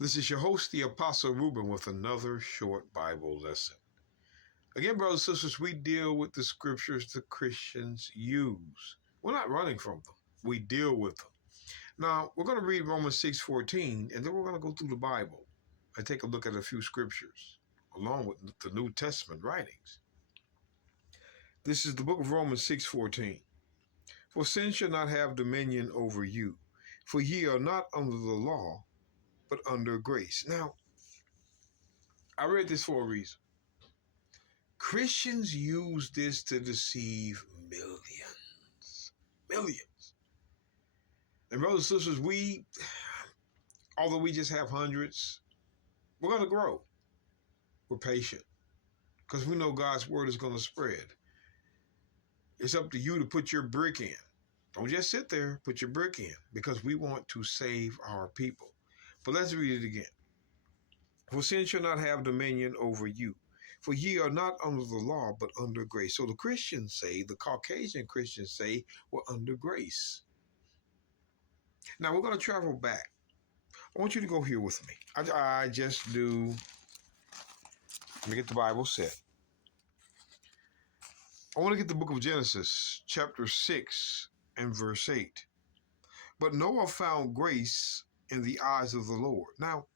This is your host, the Apostle Reuben, with another short Bible lesson. Again, brothers and sisters, we deal with the scriptures the Christians use. We're not running from them. We deal with them. Now, we're going to read Romans 6:14, and then we're going to go through the Bible and take a look at a few scriptures, along with the New Testament writings. This is the book of Romans 6:14. For sin shall not have dominion over you, for ye are not under the law, but under grace. Now, I read this for a reason. Christians use this to deceive millions. Millions. And brothers and sisters, although we just have hundreds, we're going to grow. We're patient because we know God's word is going to spread. It's up to you to put your brick in. Don't just sit there, put your brick in, because we want to save our people. But let's read it again. For sin shall not have dominion over you, for ye are not under the law, but under grace. So the Christians say, the Caucasian Christians say, we're under grace. Now we're going to travel back. I want you to go here with me. I just do. Let me get the Bible set. I want to get the book of Genesis, chapter 6 and verse 8. But Noah found grace in the eyes of the Lord. Now,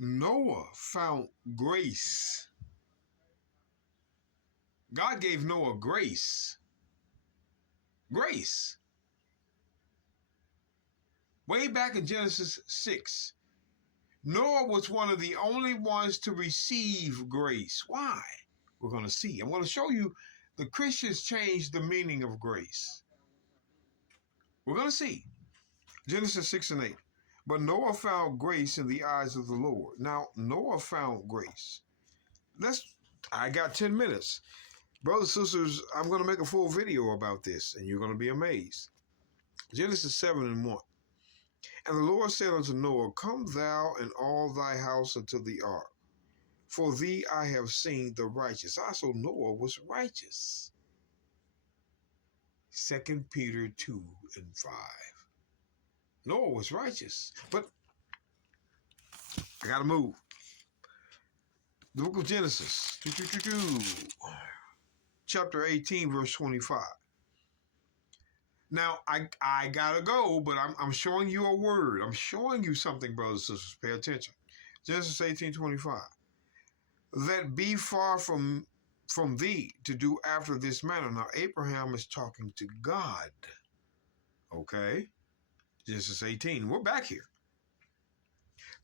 Noah found grace. God gave Noah grace. Grace. Way back in Genesis 6, Noah was one of the only ones to receive grace. Why? We're going to see. I'm going to show you the Christians changed the meaning of grace. We're going to see. Genesis 6 and 8. But Noah found grace in the eyes of the Lord. Now, Noah found grace. I got 10 minutes. Brothers and sisters, I'm going to make a full video about this, and you're going to be amazed. Genesis 7 and 1. And the Lord said unto Noah, Come thou and all thy house unto the ark. For thee I have seen the righteous. Also, Noah was righteous. 2 Peter 2 and 5. Noah was righteous. But I got to move. The book of Genesis, chapter 18, verse 25. Now, I got to go, but I'm showing you a word. I'm showing you something, brothers and sisters. Pay attention. Genesis 18:25. That be far from thee to do after this manner. Now, Abraham is talking to God. Okay? Genesis 18. We're back here.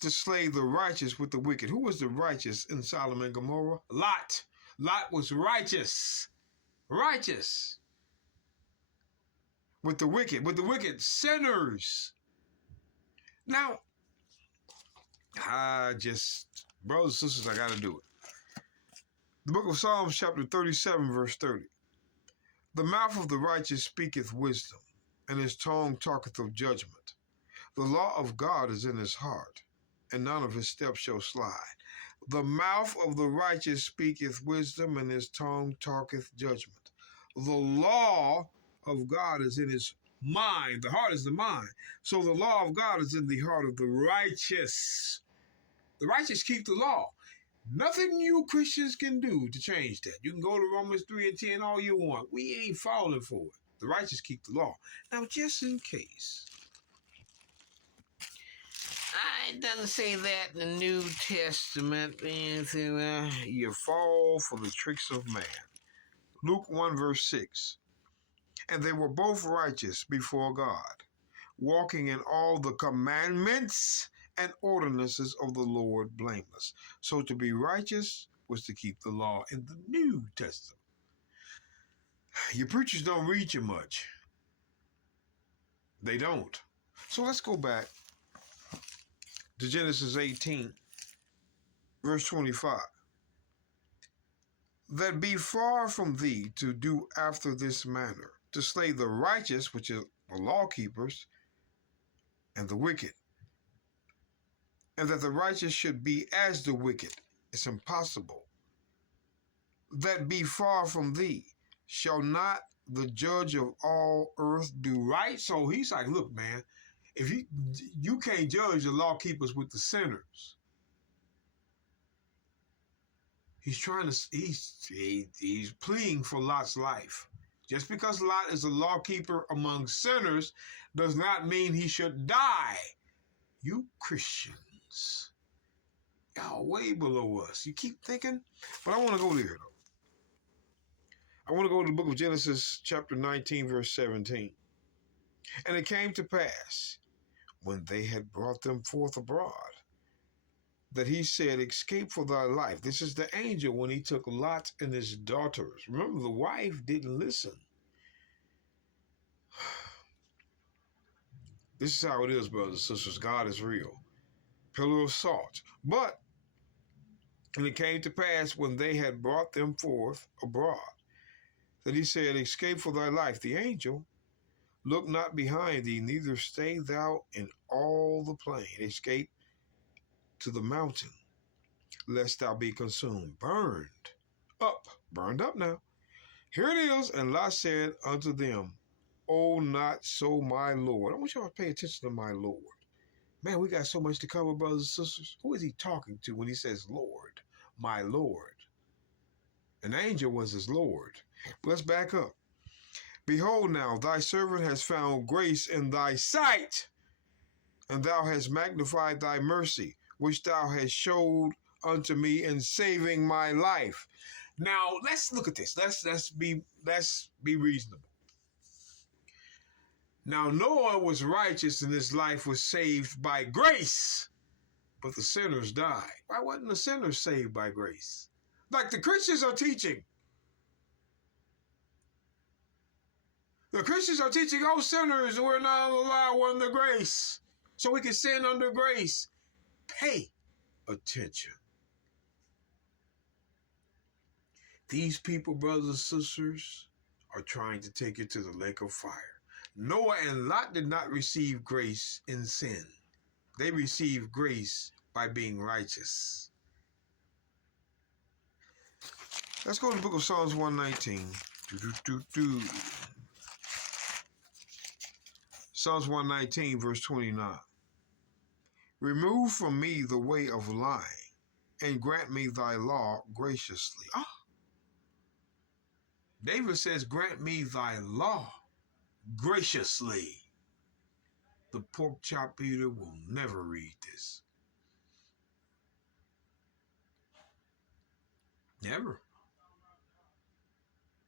To slay the righteous with the wicked. Who was the righteous in Sodom and Gomorrah? Lot. Lot was righteous. Righteous. With the wicked sinners. Now, brothers and sisters, I got to do it. The book of Psalms, chapter 37, verse 30. The mouth of the righteous speaketh wisdom, and his tongue talketh of judgment. The law of God is in his heart, and none of his steps shall slide. The mouth of the righteous speaketh wisdom, and his tongue talketh judgment. The law of God is in his mind. The heart is the mind. So the law of God is in the heart of the righteous. The righteous keep the law. Nothing you Christians can do to change that. You can go to Romans 3 and 10 all you want. We ain't falling for it. The righteous keep the law. Now, just in case. It doesn't say that in the New Testament. You fall for the tricks of man. Luke 1 verse 6. And they were both righteous before God, walking in all the commandments and ordinances of the Lord blameless. So to be righteous was to keep the law in the New Testament. Your preachers don't read you much. They don't. So let's go back to Genesis 18, verse 25. That be far from thee to do after this manner, to slay the righteous, which is the law keepers, and the wicked. And that the righteous should be as the wicked. It's impossible. That be far from thee. Shall not the judge of all earth do right? So he's like, look, man, If you can't judge the law keepers with the sinners. He's pleading for Lot's life. Just because Lot is a law keeper among sinners does not mean he should die. You Christians, y'all way below us. You keep thinking, but I want to go there though. I want to go to the book of Genesis, chapter 19, verse 17. And it came to pass, when they had brought them forth abroad, that he said, escape for thy life. This is the angel when he took Lot and his daughters. Remember, the wife didn't listen. This is how it is, brothers and sisters. God is real. Pillar of salt. But, and it came to pass, when they had brought them forth abroad, that he said, escape for thy life. The angel, look not behind thee, neither stay thou in all the plain. Escape to the mountain, lest thou be consumed. Burned up now. Here it is. And Lot said unto them, oh, not so, my Lord. I want y'all to pay attention to my Lord. Man, we got so much to cover, brothers and sisters. Who is he talking to when he says Lord, my Lord? An angel was his Lord. Let's back up. Behold now, thy servant has found grace in thy sight, and thou hast magnified thy mercy, which thou hast showed unto me in saving my life. Now, let's look at this. Let's be reasonable. Now, Noah was righteous and his life was saved by grace, but the sinners died. Why wasn't the sinners saved by grace? Like the Christians are teaching. The Christians are teaching, oh, sinners, we're not allowed under grace, so we can sin under grace. Pay attention. These people, brothers and sisters, are trying to take you to the lake of fire. Noah and Lot did not receive grace in sin. They received grace by being righteous. Let's go to the book of Psalms 119. Psalms 119, verse 29. Remove from me the way of lying, and grant me thy law graciously. David says, grant me thy law graciously. The pork chop eater will never read this. Never.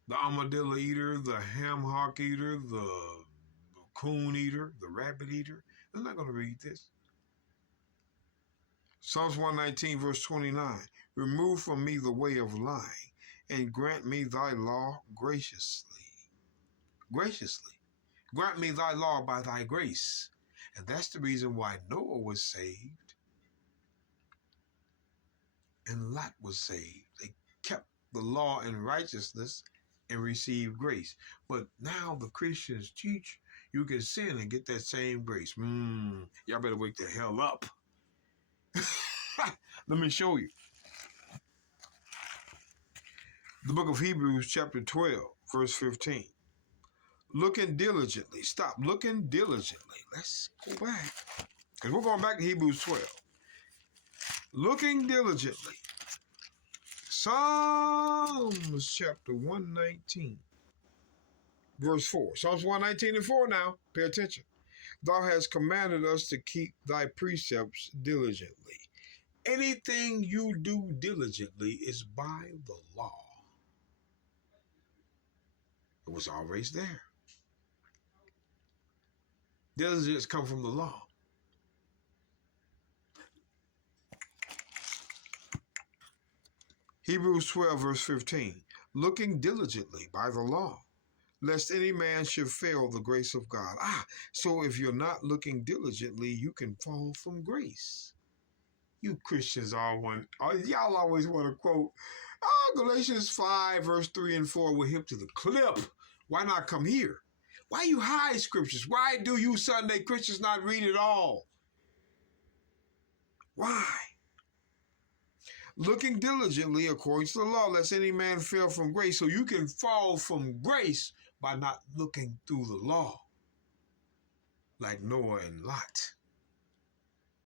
The armadillo eater, the ham hock eater, the coon eater, the rabbit eater, they're not going to read this. Psalms 119, verse 29. Remove from me the way of lying, and grant me thy law graciously. Graciously. Grant me thy law by thy grace. And that's the reason why Noah was saved and Lot was saved. They kept the law and righteousness and received grace. But now the Christians teach you can sin and get that same grace. Y'all better wake the hell up. Let me show you. The book of Hebrews, chapter 12, verse 15. Looking diligently. Stop. Looking diligently. Let's go back. Because we're going back to Hebrews 12. Looking diligently. Psalms chapter 119, verse 4. Psalms 119 and 4 now. Pay attention. Thou hast commanded us to keep thy precepts diligently. Anything you do diligently is by the law. It was always there. Diligence come from the law. Hebrews 12, verse 15. Looking diligently by the law, lest any man should fail the grace of God. So if you're not looking diligently, you can fall from grace. You Christians y'all always want to quote Galatians 5, verse 3 and 4. We're hip to the clip. Why not come here? Why you hide scriptures? Why do you Sunday Christians not read it all? Why? Looking diligently according to the law, lest any man fail from grace. So you can fall from grace by not looking through the law. like Noah and Lot.